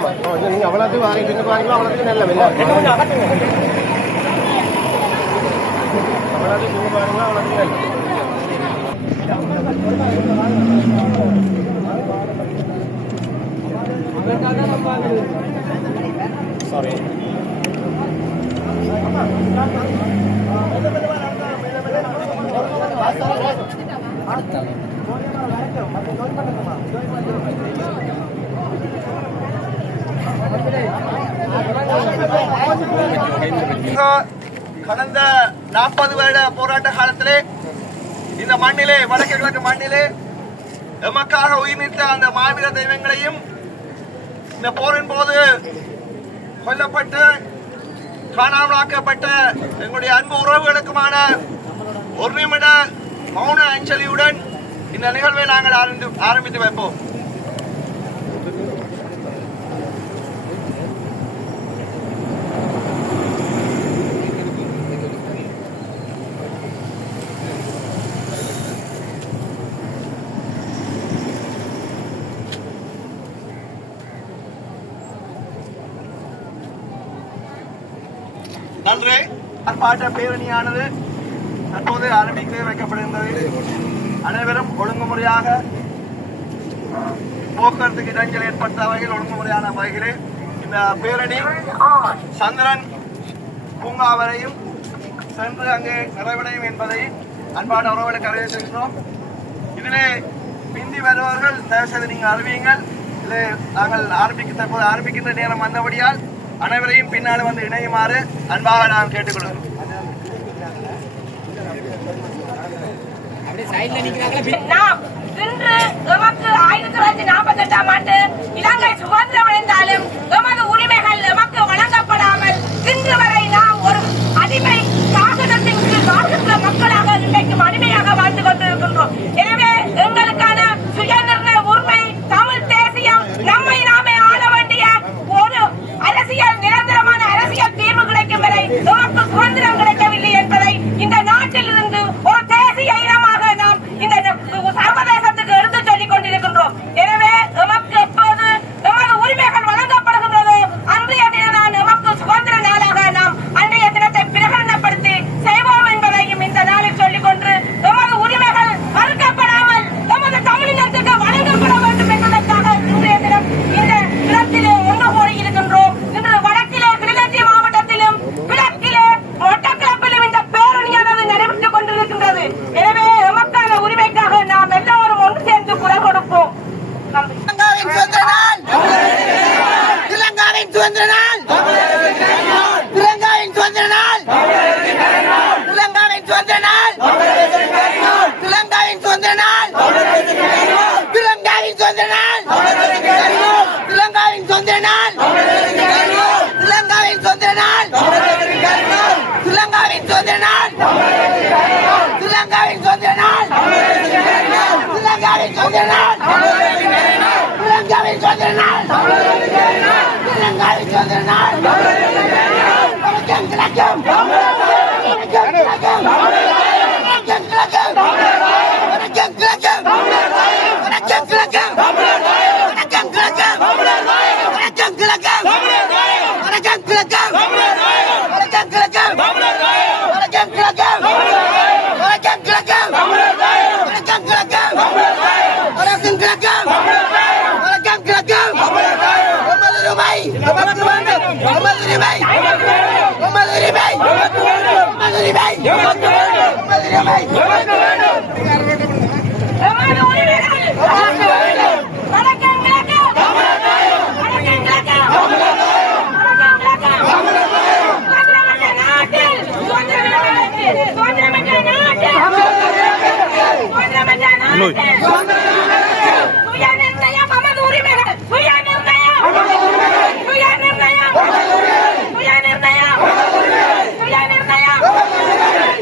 நீங்க அவ்வளோத்துக்கு வாங்கிட்டு வாங்கிக்கலாம் அவ்வளோத்துக்கு நல்ல விலை அவ்வளோத்துக்கு பாருங்களா அவ்வளோத்துக்கு நல்ல சாரி கடந்த 40 வருட போராட்ட காலத்திலே இந்த மண்ணிலே வடக்கு கிழக்கு மண்ணிலே எமக்காக உயிர் நீத்த அந்த மாவீர தெய்வங்களையும் இந்த போரின் போது கொல்லப்பட்டு காணாமலாக்கப்பட்ட எங்களுடைய அன்பு உறவுகளுக்குமான ஒரு நிமிட மௌன அஞ்சலியுடன் இந்த நிகழ்வை நாங்கள் ஆரம்பித்து வைப்போம். நன்றி. ஆர்ப்பாட்ட பேரணியானது தற்போது ஆரம்பிக்க வைக்கப்படுகின்றது. அனைவரும் ஒழுங்குமுறையாக போக்குவரத்துக்கு இடைஞ்சல் ஏற்பட்ட வகையில் ஒழுங்குமுறையான வகையிலே இந்த பேரணி சந்திரன் பூங்கா வரையும் சென்று அங்கே நிறைவடையும் என்பதை அன்பான உறவுகளுக்கு அறிவித்திருக்கிறோம். இதிலே பிந்தி வருபவர்கள் தயவு செய்து நீங்கள் அறிவியுங்கள். இதில் நாங்கள் தற்போது ஆரம்பிக்கின்ற நேரம் வந்தபடியால் அனைவரையும் பின்னால் வந்து இணையுமாறு அன்பாக நான் கேட்டுக்கொள்கிறோம். இன்று எமக்கு 1948ஆம் ஆண்டு இலங்கை சுதந்திரம் அடைந்தாலும் எமது உரிமைகள் எமக்கு வழங்கப்படாமல் இன்று வரை நாம் ஒரு அடிமை சாசனத்தின் கீழ் வாழ்கின்ற மக்களாக இன்றைக்கும் அடிமையாக வாழ்ந்து கொண்டிருக்கின்றோம். எனவே எங்களுக்கான சுயநிர்ணய உரிமை தமிழ் தேசியம் நம்மை நாமே ஆள வேண்டிய ஒரு அரசியல் நிரந்தரமான அரசியல் தீர்வு கிடைக்கும் வரை எமக்கு சுதந்திரம் கிடைக்கவில்லை என்பதை இந்த நாட்டில் இருந்து ஒரு தேசிய இனமாக நாம் இந்த சர்வதேசத்துக்கு எடுத்து சொல்லிக் கொண்டிருக்கின்றோம். எனவே எமக்கு எப்போது எமது உரிமைகள் வழங்கப்படுகின்றதோ அன்றைய தினம் எமக்கு சுதந்திர நாளாக நாம் அன்றைய தினத்தை பிரகடனப்படுத்தி செய்வோம் என்பதையும் இந்த நாளில் சொல்லிக் கொண்டு எமது உரிமைகள் மறுக்கப்படாமல் எமது தமிழினத்துக்கு வழங்கப்பட வேண்டும் என்பதற்காக இன்றைய தினம் இந்த இடத்திலே ஒன்று கூடியிருக்கின்றோம். இன்று வடக்கிலே கிளிநொச்சி மாவட்டத்திலும் கிழக்கிலே ஒட்டக்கிழப்பிலும் இந்த பேரணியானது நடைபெற்றுக் கொண்டிருக்கின்றது. எனவே எமக்கான உரிமைக்காக நாம் எல்லோரும் ஒன்று சேர்ந்து குரல் கொடுப்போம். இலங்காவின் சுதந்திர நாள், இலங்காவின் சுதந்திர நாள், இலங்காவின் சுதந்திர நாள், இலங்காவின் சுதந்திர நாள், இலங்காவின் சுதந்திர நாள், இலங்காவின் சுதந்திர நாள், இலங்காவின் சுதந்திர நாள், இலங்காவின் சுதந்திர நாள், இலங்காவின் சுதந்திர நாள், இலங்காவின் சுதந்திர நாள், இலங்காவின் சுதந்திர நாள், இலங்காவின் சுதந்திர நாள், வணக்கம் கிழக்கம், வணக்கம் கிழக்கம், வணக்கம் கிழக்கம், வணக்கம் கிழக்கம், வணக்கம் கிழக்கம், வணக்கம் கிழக்கம், வணக்கம் கிழக்கம், வணக்கம் கிழக்கம், வணக்கம் கிழக்கம், வணக்கம் கிழக்கம், வணக்கம் கிழக்கம், வணக்கம் கிழக்கம், வணக்கம் கிழக்கம், வணக்கம் கிழக்கம், எமது உரிமை எமக்கு வேண்டும், எமது உரிமை எமது உரிமை எமது உரிமை எமக்கு வேண்டும், எமது உரிமை எமக்கு வேண்டும், எமது உரிமைகள் எமக்கு வேண்டும். வணக்கம் கிழக்கம், வணக்கம் கிழக்கம், சுதந்திரமற்ற நாட்டில் சுதந்திரமற்ற நாட்டில் சுயநிர்ணயம் நமது உரிமைகள், சுயநிர்ணயம், சுயநிர்ணயம், சுயநிர்ணயம், சுயநிர்ணயம்,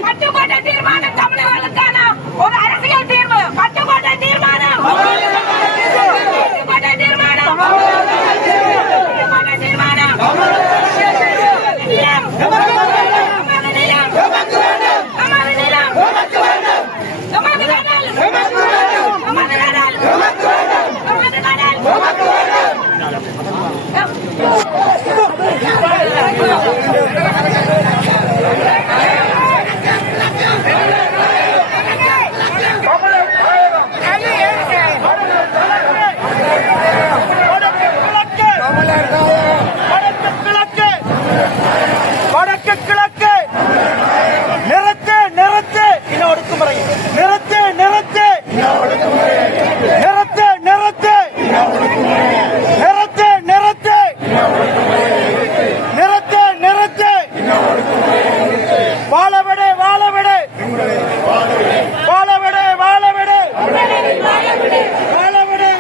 பட்டுக்கோட்டை தீர்மானம் தமிழர்களுக்கான ஒரு அரசியல் தீர்வு, பட்டுக்கோட்டை தீர்மானம், பட்டுக்கோட்டை தீர்மானம், பட்டுக்கோட்டை தீர்மானம், நிலம், நமது நிலம், நமது நிலம், நமது கடல், நமது வடக்கு கிழக்கு நிறுத்து நிறுத்து இன ஒடுக்குமுறை நிறுத்து நிறுத்து நிறுத்து நிறுத்து நிறுத்து நிறுத்து நிறுத்து நிறுத்து வாழவிடு வாழவிடு வாழவிடு வாழவிடு வாழவிடு வாழவிடு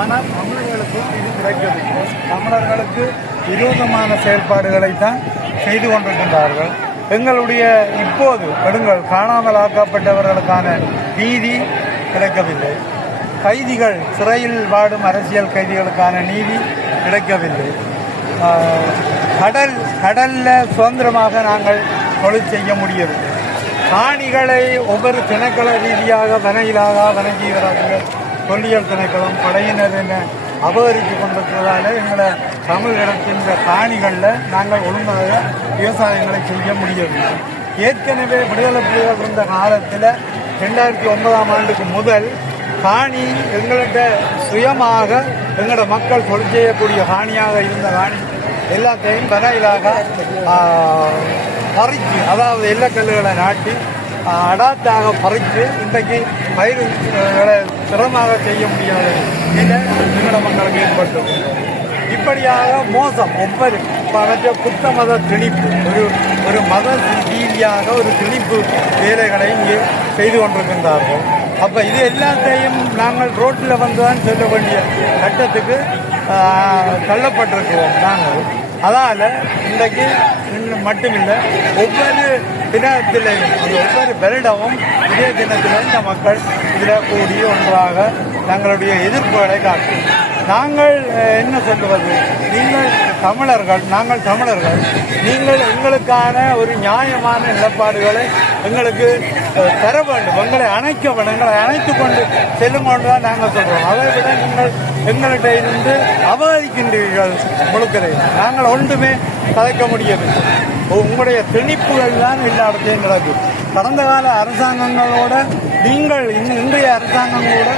ஆனால் தமிழர்களுக்கும் இது கிடைக்கவில்லை. தமிழர்களுக்கு விரோதமான செயல்பாடுகளைத்தான் செய்து கொண்டிருக்கின்றார்கள். எங்களுடைய இப்போது பெண்கள் காணாமல் ஆக்கப்பட்டவர்களுக்கான நீதி கிடைக்கவில்லை. கைதிகள் சிறையில் வாடும் அரசியல் கைதிகளுக்கான நீதி கிடைக்கவில்லை. கடலில் சுதந்திரமாக நாங்கள் தொழில் செய்ய முடியவில்லை. காணிகளை ஒவ்வொரு திணைக்கள ரீதியாக வனஜீவராசிகள் தொல்லியல் திணைக்களம் படையினர் என அபகரித்து கொண்டிருக்கிறதால எங்களை தமிழகத்தின் காணிகளில் நாங்கள் ஒழுங்காக விவசாயங்களை செய்ய முடியவில்லை. ஏற்கனவே விடுதலை புலிகள் இருந்த காலத்தில் 2009ஆம் ஆண்டுக்கு முதல் காணி எங்கள்கிட்ட சுயமாக எங்களோட மக்கள் தொழில் செய்யக்கூடிய காணியாக இருந்த காணி எல்லாத்தையும் வரையிலாக பறித்து, அதாவது எல்லக்கல்லுகளை நாட்டி அடாத்தாக பறித்து இன்றைக்கு பயிர்களை திறமாக செய்ய முடியாத நிலை எங்களோட மக்களுக்கு ஏற்பட்டது. இப்படியாக மோசம் ஒவ்வொரு மற்ற புத்த மத திணிப்பு ஒரு மத ரீதியாக ஒரு திணிப்பு வேலைகளை இங்கே செய்து கொண்டிருக்கின்றார்கள். அப்போ இது எல்லாத்தையும் நாங்கள் ரோட்டில் வந்து தான் சொல்ல வேண்டிய கட்டத்துக்கு தள்ளப்பட்டிருக்கிறோம் நாங்கள். அதால் இன்றைக்கு மட்டுமில்லை, ஒவ்வொரு தினத்திலையும் ஒவ்வொரு வருடமும் இதே தினத்தில் இந்த மக்கள் இதில் கூடி ஒன்றாக தங்களுடைய எதிர்ப்புகளை காட்டும். நாங்கள் என்ன சொல்லுவது, நாங்கள் தமிழர்கள், நீங்கள் எங்களுக்கான ஒரு நியாயமான நிலப்பாடுகளை எங்களுக்கு தர வேண்டும், எங்களை அணைக்க வேண்டும், எங்களை அணைத்து கொண்டு செல்லும் கொண்டு தான் நாங்கள் சொல்கிறோம். அதை விட நீங்கள் எங்கள்கிட்ட இருந்து அபகரிக்கின்றீர்கள் முழுக்கதை. நாங்கள் ஒன்றுமே கலைக்க முடியவில்லை. உங்களுடைய திணிப்புகள் தான் எல்லா இடத்தையும் நடக்கும். கடந்த கால அரசாங்கங்களோட நீங்கள் இன்றைய அரசாங்கங்களோட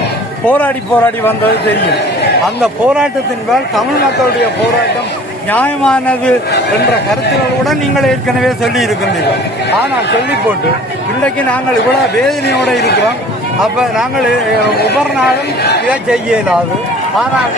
போராடி வந்தது தெரியும். அந்த போராட்டத்தின் மேல் தமிழ் மக்களுடைய போராட்டம் நியாயமானது என்ற கருத்துக்களுடன் நீங்கள் ஏற்கனவே சொல்லி இருக்கின்றீர்கள். ஆனால் சொல்லி போட்டு இன்றைக்கு நாங்கள் இவ்வளவு வேதனையோடு இருக்கிறோம். அப்போ நாங்கள் ஒவ்வொரு நாளும் இதை செய்ய இயலாது. ஆனால்